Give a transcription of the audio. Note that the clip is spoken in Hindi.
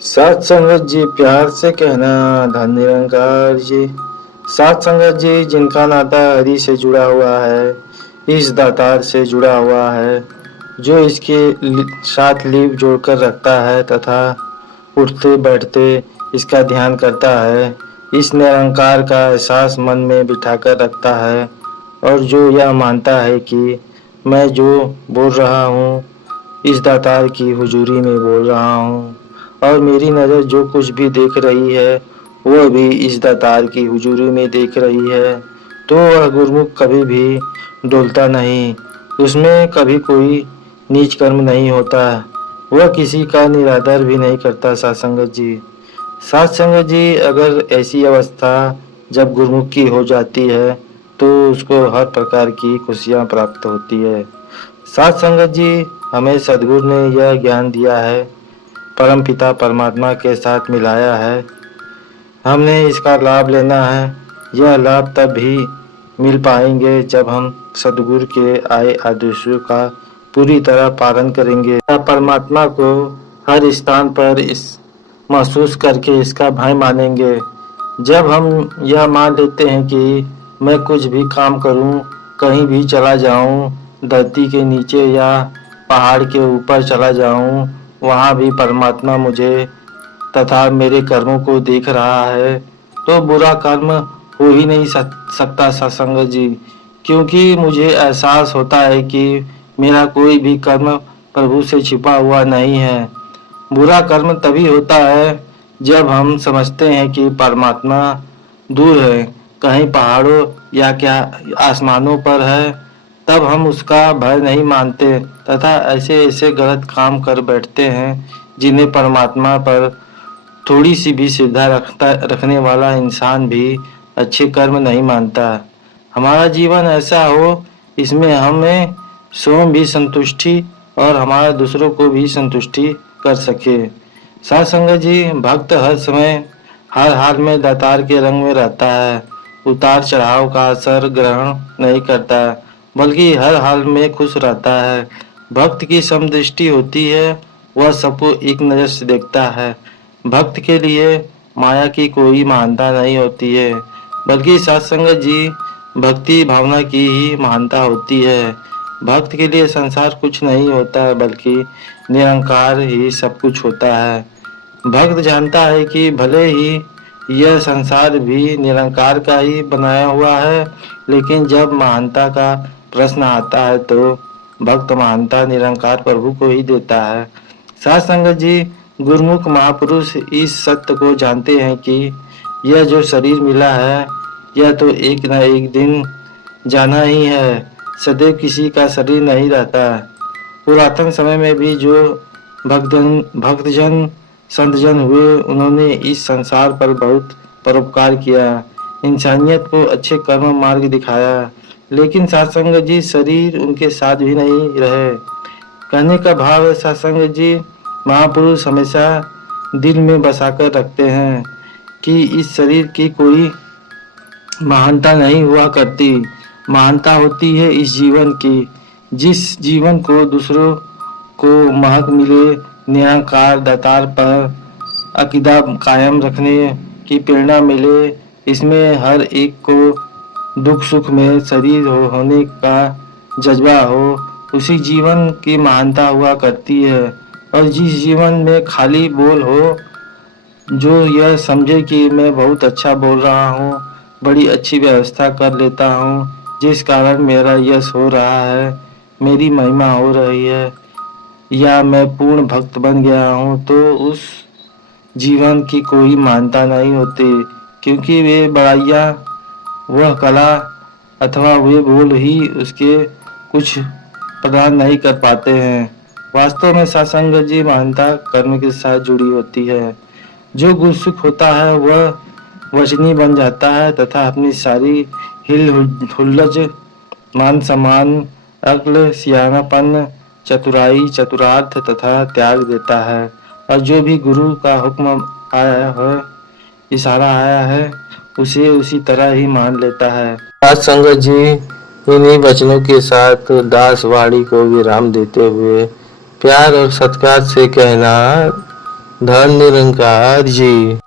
साथ संगत जी प्यार से कहना धन निरंकार जी। साथ संगत जी जिनका नाता हरि से जुड़ा हुआ है, इस दातार से जुड़ा हुआ है, जो इसके साथ लीप जोड़कर रखता है तथा उठते बैठते इसका ध्यान करता है, इस निरंकार का एहसास मन में बिठाकर रखता है और जो यह मानता है कि मैं जो बोल रहा हूँ इस दातार की हुजूरी में बोल रहा हूँ और मेरी नज़र जो कुछ भी देख रही है वह भी इस दातार की हुजूरी में देख रही है, तो वह गुरमुख कभी भी डोलता नहीं, उसमें कभी कोई नीच कर्म नहीं होता, वह किसी का निरादर भी नहीं करता। सत्संगत जी, सत्संगत जी, अगर ऐसी अवस्था जब गुरमुख की हो जाती है तो उसको हर प्रकार की खुशियाँ प्राप्त होती है। सत्संगत जी, हमें सदगुरु ने यह ज्ञान दिया है, परम पिता परमात्मा के साथ मिलाया है, हमने इसका लाभ लेना है। यह लाभ तब भी मिल पाएंगे जब हम सदगुरु के आए आदेशों का पूरी तरह पालन करेंगे, परमात्मा को हर स्थान पर इस महसूस करके इसका भय मानेंगे। जब हम यह मान लेते हैं कि मैं कुछ भी काम करूं, कहीं भी चला जाऊं, धरती के नीचे या पहाड़ के ऊपर चला जाऊं, वहां भी परमात्मा मुझे तथा मेरे कर्मों को देख रहा है, तो बुरा कर्म हो ही नहीं सकता। सत्संग जी, क्योंकि मुझे एहसास होता है कि मेरा कोई भी कर्म प्रभु से छिपा हुआ नहीं है। बुरा कर्म तभी होता है जब हम समझते हैं कि परमात्मा दूर है, कहीं पहाड़ों या क्या आसमानों पर है, तब हम उसका भय नहीं मानते तथा ऐसे ऐसे गलत काम कर बैठते हैं जिन्हें परमात्मा पर थोड़ी सी भी श्रद्धा रखने वाला इंसान भी अच्छे कर्म नहीं मानता। हमारा जीवन ऐसा हो इसमें हमें स्वयं भी संतुष्टि और हमारे दूसरों को भी संतुष्टि कर सके। साथ संगत जी, भक्त हर समय हर हाल में दातार के रंग में रहता है, उतार चढ़ाव का असर ग्रहण नहीं करता, बल्कि हर हाल में खुश रहता है। भक्त की समदृष्टि होती है, वह सबको एक नज़र से देखता है। भक्त के लिए माया की कोई महानता नहीं होती है, बल्कि सत्संगत जी भक्ति भावना की ही महानता होती है। भक्त के लिए संसार कुछ नहीं होता है, बल्कि निरंकार ही सब कुछ होता है। भक्त जानता है कि भले ही यह संसार भी निरंकार का ही बनाया हुआ है, लेकिन जब महानता का प्रश्न आता है तो भक्त महानता निरंकार प्रभु को ही देता है। साथ संगत जी, गुरुमुख महापुरुष इस सत्य को जानते हैं कि यह जो शरीर मिला है यह तो एक न एक दिन जाना ही है, सदैव किसी का शरीर नहीं रहता। पुरातन समय में भी जो भक्तजन संतजन हुए, उन्होंने इस संसार पर बहुत परोपकार किया, इंसानियत को अच्छे कर्म मार्ग दिखाया, लेकिन सत्संग जी शरीर उनके साथ भी नहीं रहे। कहने का भाव है सत्संग जी, महापुरुष हमेशा दिल में बसाकर रखते हैं कि इस शरीर की कोई महानता नहीं हुआ करती, महानता होती है इस जीवन की। जिस जीवन को दूसरों को महक मिले, निरंकार दातार पर अकीदा कायम रखने की प्रेरणा मिले, इसमें हर एक को दुख सुख में शरीर होने का जज्बा हो, उसी जीवन की महानता हुआ करती है। और जिस जीवन में खाली बोल हो, जो यह समझे कि मैं बहुत अच्छा बोल रहा हूँ, बड़ी अच्छी व्यवस्था कर लेता हूँ, जिस कारण मेरा यश हो रहा है, मेरी महिमा हो रही है, या मैं पूर्ण भक्त बन गया हूँ, तो उस जीवन की कोई मान्यता नहीं होती, क्योंकि वे बड़ाइयाँ, वह कला अथवा वे बोल ही उसके कुछ प्रदान नहीं कर पाते हैं। वास्तव में सत्संग जी मान्यता कर्म के साथ जुड़ी होती है। जो गुरसुख होता है वह वचनी बन जाता है तथा अपनी सारी हिल हुल्लज, मान सम्मान, अक्ल, सियानापन, चतुराई, चतुरार्थ तथा त्याग देता है, और जो भी गुरु का हुक्म आया है, इशारा आया है, उसे उसी तरह ही मान लेता है। सत्संग जी इन्हीं वचनों के साथ दासवाड़ी को विराम देते हुए प्यार और सत्कार से कहना धन निरंकार जी।